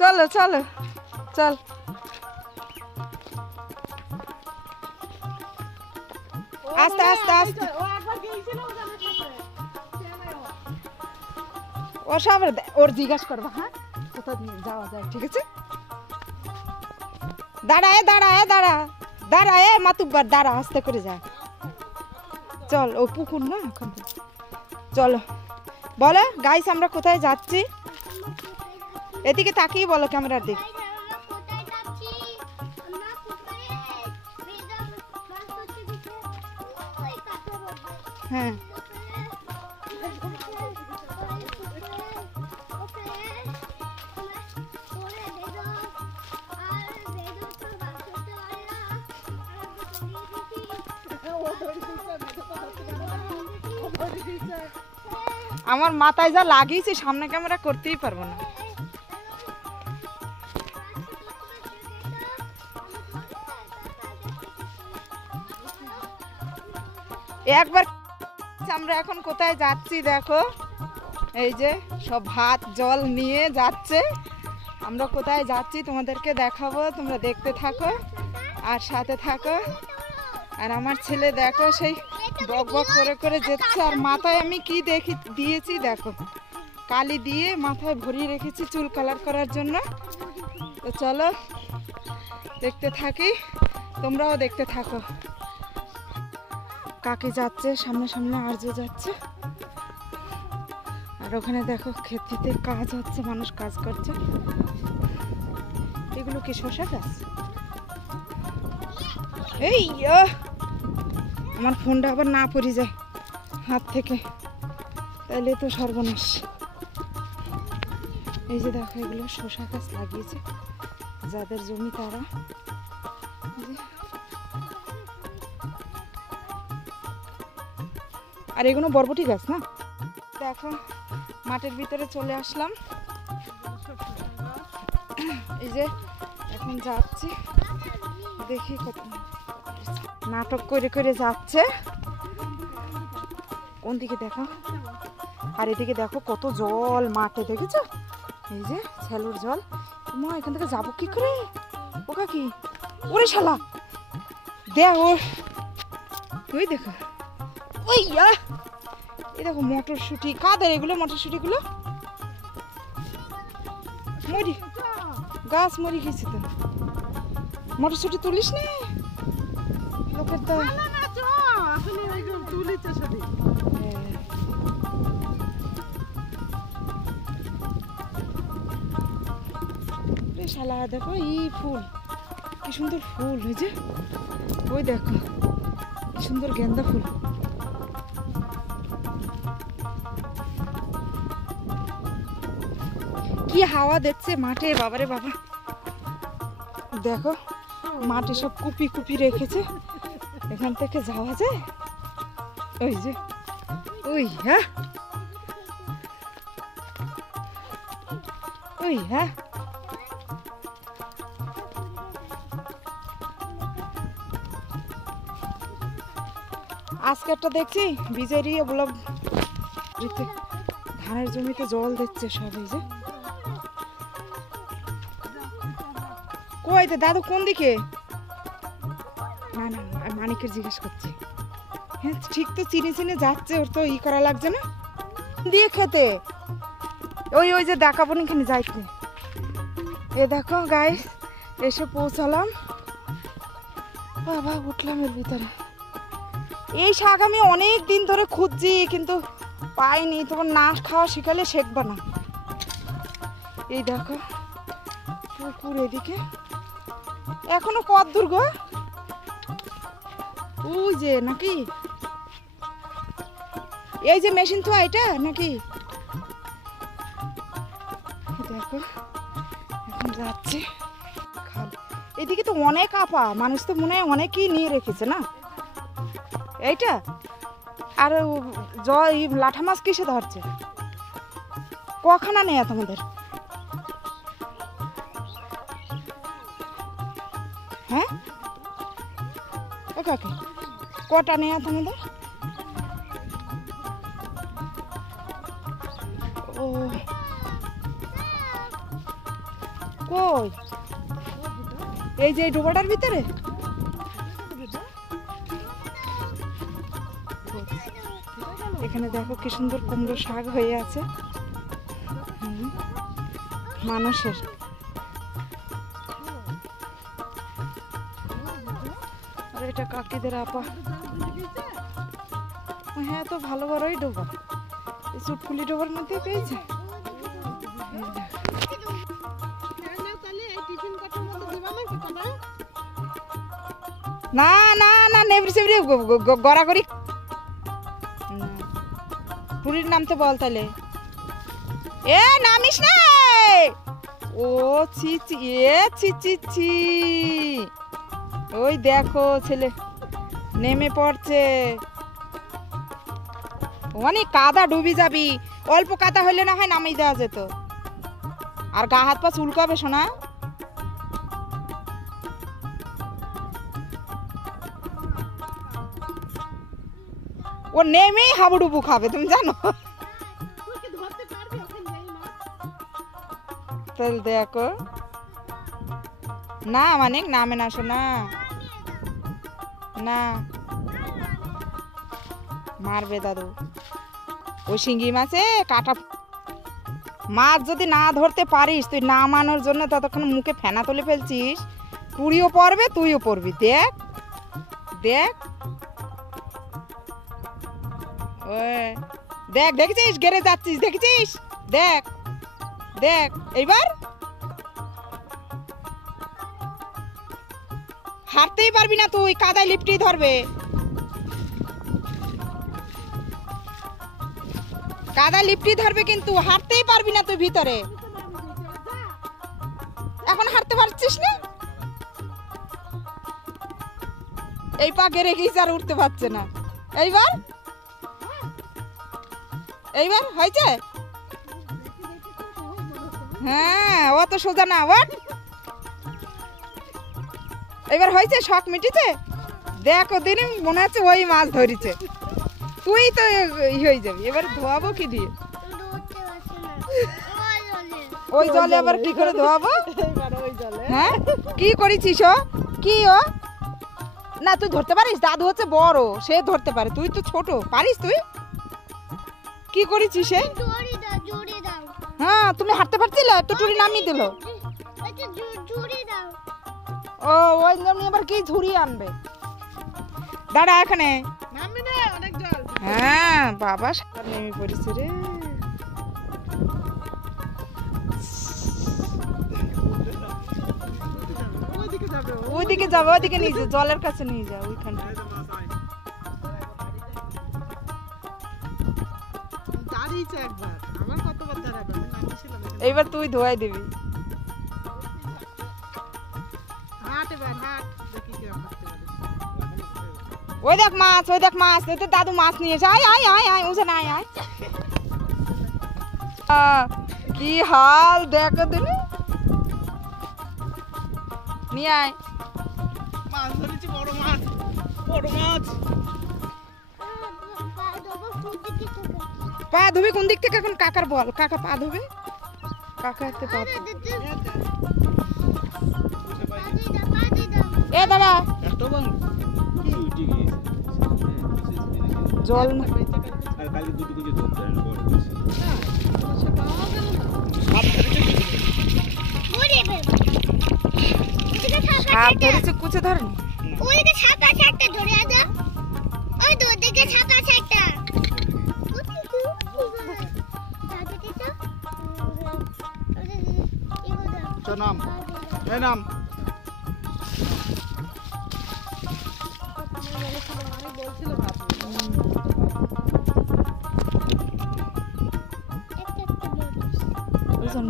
চলো চলো চল। আস্তে আস্তে আস্তে ও সব ওর জিজ্ঞাসা করবো। হ্যাঁ কোথাও যাওয়া যায়, ঠিক আছে? দাঁড়া দাঁড়া দাঁড়া দাঁড়া মাতুব্বার দাঁড়া, আস্তে করে যায়। চল ও পুকুর না এখন। চলো বলো গাইস আমরা কোথায় যাচ্ছি? এদিকে তাকিয়ে বলো ক্যামেরার দিক। হ্যাঁ আমার মাথায় যা লাগিয়েছে সামনে ক্যামেরা করতেই পারবো না। একবার আমরা এখন কোথায় যাচ্ছি দেখো, এই যে সব ভাত জল নিয়ে যাচ্ছে। আমরা কোথায় যাচ্ছি তোমাদেরকে দেখাবো, তোমরা দেখতে থাকো আর সাথে থাকো। আর আমার ছেলে দেখো সেই বক বক করে করে যাচ্ছে। আর মাথায় আমি কি দিয়েছি দেখো, কালি দিয়ে মাথায় ভরিয়ে রেখেছি চুল কালার করার জন্য। তো চলো দেখতে থাকি, তোমরাও দেখতে থাকো। কাকে যাচ্ছে সামনে সামনে, আর্য যাচ্ছে। আর ওখানে দেখো ক্ষেতিতে কাজ হচ্ছে, মানুষ কাজ করছে। এগুলো কি শসা গাছ? এই আমার ফোনটা আবার না পড়ে যায় হাত থেকে, তাহলে তো সর্বনাশ। এই যে দেখো এগুলো শসা গাছ লাগিয়েছে যাদের জমি তারা। আর এগুলো বরবটি গাছ না। দেখো মাঠের ভিতরে চলে আসলাম। এই যে এখন যাচ্ছি, দেখি কত নাটক করে করে যাচ্ছে। কোন দিকে দেখো, আর এদিকে দেখো কত জল মাঠে, দেখেছো? এই যে ছেলুর জল। মা এখান থেকে যাবো কি করে? ও কাকি ওরে শালা দেখ ও, ওই দেখো ওই এই দেখো মটরশুটি। কাদের এগুলো মটরশুটিগুলো? মরি গাছ মরি গেছে তো। মটরশুটি তুলিস না লোকের তো। শালা দেখো এই ফুল, কি সুন্দর ফুল হয়েছে। ওই দেখো কি সুন্দর গেন্দা ফুল। কি হাওয়া দিচ্ছে মাঠে, বাবারে বাবা। দেখো মাঠে সব কুপি কুপি রেখেছে, এখান থেকে যাওয়া যায়। ওই যে ওই হ্যাঁ ওই হ্যাঁ আজকে একটা দেখছি বিজেরি বলো ধানের জমিতে জল দিচ্ছে সব। এই যে কই তো দাদু কোন দিকে? না না মানিকের জিজ্ঞেস করছি। হ্যাঁ ঠিক তো চিনে চিনে যাচ্ছে, ওর তো ই করা লাগছে না দিয়ে খেতে। ওই ওই যে দেখাবো না এখানে যাইতে। এ দেখো গাইস এসে পৌঁছালাম। বাবা উঠলাম এর ভিতরে। এই শাক আমি অনেক দিন ধরে খুঁজছি কিন্তু পাইনি। তোমার না খাওয়া শিখালে শেখবা না। এই দেখো পুকুর এদিকে, এখনো কত দূর গো? ওই যে নাকি এই যে মেশিন তো এটা নাকি? দেখো এখন যাচ্ছি। এদিকে তো অনেক আপা মানুষ, তো মনে হয় অনেকই নিয়ে রেখেছে না এইটা। আর লাঠা মাছ কিসে ধরছে? কখানা নেই তোমাদের? হ্যাঁ ও কাকে কটা নেই তোমাদের? ও কই এই যে ডোবাটার ভিতরে এখানে দেখো কি সুন্দর কুমড়ো শাক হয়ে আছে মানুষের আর এটা কাকিদের আপা হ্যাঁ তো ভালো বড়ই ডোবা এই চুটকুলি ডোবার মধ্যে পেয়েছে না না না নেবরি সেবরি গড়াগড়ি পুরীর নামতে বল তাহলে এ নামিস না ও ছি ছি এ ছি ছি ছি ওই দেখো ছেলে নেমে পড়ছে অনেক কাদা ডুবি যাবি অল্প কাদা হইলে না হয় নামিয়ে দেওয়া যেত আর গা হাত পা চুলকাবে শোনা ও নেমেই হাবুডুবু খাবে তুমি জানো তাহলে দেখো না মানে নামে না শোনা না মারবে দাদু ওই শিঙ্গি মাছে কাটা মাছ যদি না ধরতে পারিস তুই না মানোর জন্য ততক্ষণ মুখে ফেনা তুলে ফেলছিস পুরিও পড়বে তুইও পড়বি দেখ দেখ দেখ দেখেছিস গেড়ে যাচ্ছিস দেখেছিস দেখ দেখ এইবার হাঁটতেই পারবি না তুই কাদায় লিপটি ধরবে কাদা লিপটি ধরবে কিন্তু হাঁটতেই পারবি না তুই ভিতরে এখন হাঁটতে পারছিস না এই পা গেড়ে গিয়েছে আর উঠতে পারছে না এইবার এইবার হয়েছে হ্যাঁ অত সোজা না ওঠ এবার হয়েছে শখ মিটিছে দেখো দিন মনে হচ্ছে ওই মাছ ধরেছে তুই তো হয়ে যাবি এবার ধোয়াবো কি দিয়ে ওই জলে আবার কি করে ধোয়াবো হ্যাঁ কি করেছিস ও কি ও না তুই ধরতে পারিস দাদু হচ্ছে বড় সে ধরতে পারে তুই তো ছোট পারিস তুই কি করেছিস হ্যাঁ তুমি হাঁটতে পারছিলে একটু টুরি নামিয়ে দিল ও ওই জন্য এবার কি ঝুড়ি আনবে দাঁড়া এখানে হ্যাঁ বাবা নেমে পড়েছে রে ওইদিকে যাবে ওইদিকে নিয়ে যা জলের কাছে নিয়ে যা ওইখানে এইবার তুই ধোয়াই দিবি ওই দেখ মাছ তো দাদু মাছ নিয়েছে আয় আয় আয় আয় উঠে না আয় আয় কি হাল দেখো তুমি নিয়ে আয় মাছ ধরেছি বড় মাছ পা ধুবি কোন দিক থেকে এখন কাকার বল কাকা পা ধুবে কাকা একটু পা এ দাঁড়া জল সাপ ধরেছে কুচে ধরেনি ওই যে ছাকা ছাকটা ধরে আজা ওই তো দিকে ছাকা ছাকটা তো নাম এই নাম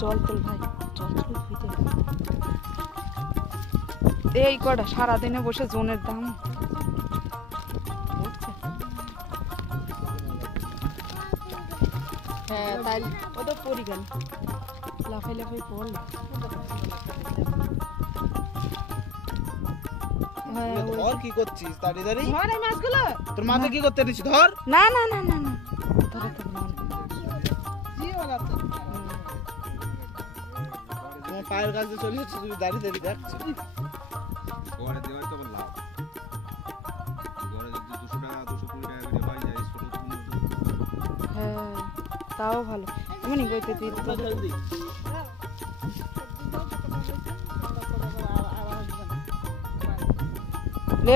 জল তোল ভাই জল এই কটা সারাদিনে বসে জোনের দাম হ্যাঁ তাই ও তো পড়ি গেল লাফাই লাফাই পড়ল ধর কি করছিস দাঁড়িয়ে দাঁড়িয়ে ধর এই মাছগুলো তোর মাথা কি করতে নিছিস ধর না না না না না ধরে তো না পায়ের কাছে চলে যাচ্ছে, তুই দাঁড়িয়ে দাঁড়িয়ে দেখছিস। ঘরে দেওয়াই তো আমার লাভ। ঘরে যদি 200 টাকা 220 টাকা করে পাই যায়, ছোট তুমি হ্যাঁ তাও ভালো। এমনি গইতে তুই তো জলদি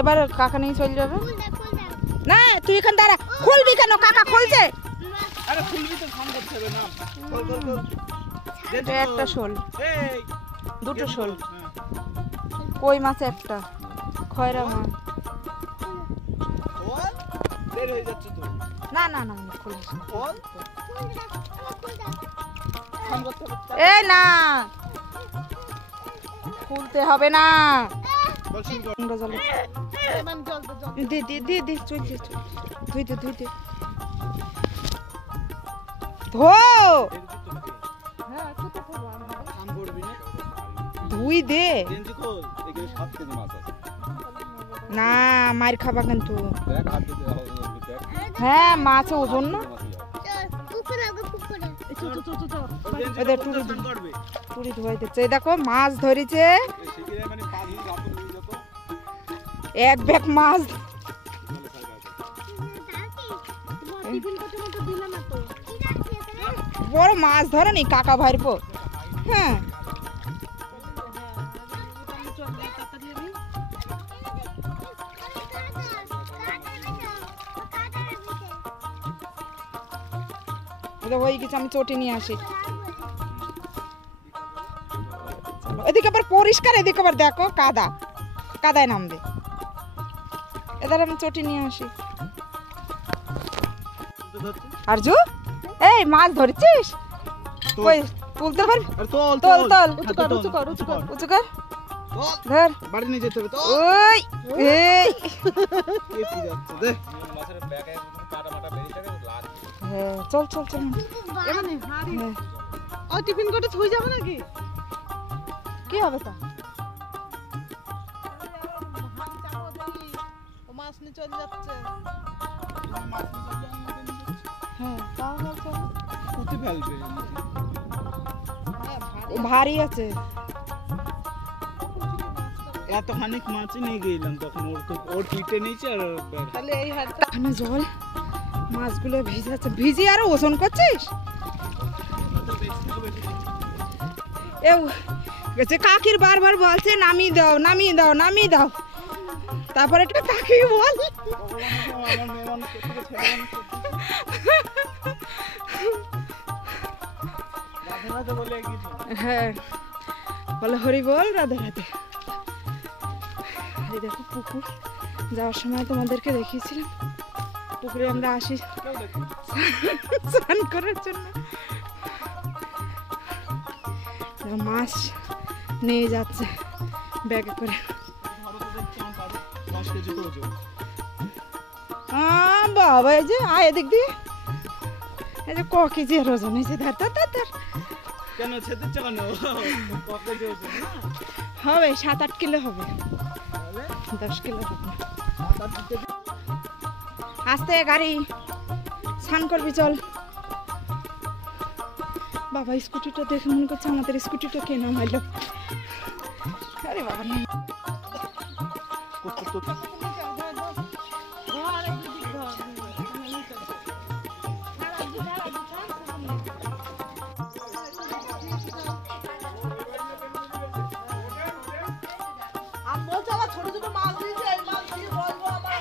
এবার কাকা নিয়ে চলে যাবে। ফুল দেখ না তুই এখান দাঁড়া, খুলবি কেন? কাকা খুলছে। আরে খুলবি তো, ফোন করতে হবে না। খোল খোল খোল। এটা একটা শোল, এই দুটো শোল, হ্যাঁ। কই মাছ একটা, খয়রা মাছ। খোল, বের হয়ে যাচ্ছে তো। না না না খুলে খোল, ফোন করতে হবে। এ না খুলতে হবে না। বল শুন কর। নোংরা জলে দে দে দে দে চলছে, ধুইতে ধুইতে ধো, কাম করবি না। ধুই দে। গেঞ্জি খোল। এখানে 7 কেজি মাছ আছে। না মার খাবা কিন্তু। দেখ হাত দিতে হবে, দেখ হ্যাঁ মাছ ওজন না। পুকুরে পুকুরে এদের টুরি ফোন করবে। টুরি ধুয়াই দিচ্ছে। এই দেখো মাছ ধরেছে, এই শিগগিরই মানে পা দিয়ে রাখো নিয়ে যেত। এক ব্যাগ মাছ। বড় মাছ ধরে নি কাকা ভাইরপো। হ্যাঁ এটা হয়ে গেছে, আমি চটি নিয়ে আসি। এদিকে আবার পরিষ্কার, এদিকে আবার দেখো কাদা, কাদায় নামবে। এদের আমি চটি নিয়ে আসি। আরজু এই মাছ ধরেছিস? কই তুলতে পারবি? আরে তোল তোল তোল, উঁচু কর উঁচু কর উঁচু কর। উঁচু কর, তোল, ধর। বাড়ি নিয়ে যেতে হবে তো। ওই এই কেটে যাচ্ছে দে। মাছের ব্যাগে কাটা মাটা বেরিয়ে যাবে, লাগ। হ্যাঁ চল চল চল। হ্যাঁ, ও টিফিন করে থুই যাবে নাকি? কি হবে তা? ও মাছ নিয়ে চলে যাচ্ছে। হ্যাঁ তাও হচ্ছে। কুতি ফেলবে। ও ভারী আছে। এত খানিক মাছই নিয়ে গেলাম তখন, ওর তো ওর পিঠে নিচে আর ব্যাগ। তাহলে এই হাড়টা এখানে জল, মাছগুলো ভিজাচ্ছে। ভিজি আরো ওজন করছিস? এও গেছে কাকির বারবার বলছে নামিয়ে দাও নামিয়ে দাও নামিয়ে দাও, তারপরে একটা তাকিয়ে বল আমার মেয়ে মানুষ থেকে ছেলে মানুষ রাধে রাধে বলে গেছি। হ্যাঁ বলে হরি বল রাধে রাধে। এই দেখো পুকুর, যাওয়ার সময় তোমাদেরকে দেখিয়েছিলাম পুকুরে আমরা আসি স্নান করার জন্য। মাছ নিয়ে যাচ্ছে ব্যাগে করে। ধরো তো দেখছি আমার বাড়ি 10 কেজি করে ওজন। বাবা এই যে আয় এদিক দিয়ে, এই যে ক কেজি এর ওজন হয়েছে। ধার ধার ধার ধার কেন ছেদের চাকানো কত কেজি ওজন না? হবে 7-8 কিলো হবে, তাহলে 10 কিলো হবে। 7-8 কেজি। আস্তে গাড়ি, স্নান করবি চল। বাবা স্কুটিটা দেখে মনে করছে আমাদের স্কুটিটা কে নামাইলো। আরে বাবা নেই। আর বলছে আবার ছোট ছোট মাছ দিয়েছে, এই মাছ দিয়ে বলবো আমার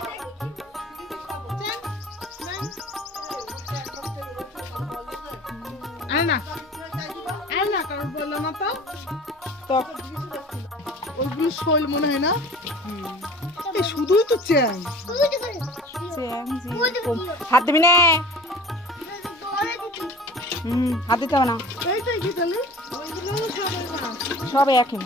আরে না আরে না, কারণ বললো না তো তো ওইগুলো শৈল মনে হয় না। এই শুধুই তো চ্যাং। হাত দিবি না। হাত দিতে হবে না, এইটাই কি তাহলে ওইগুলো সব সব একই।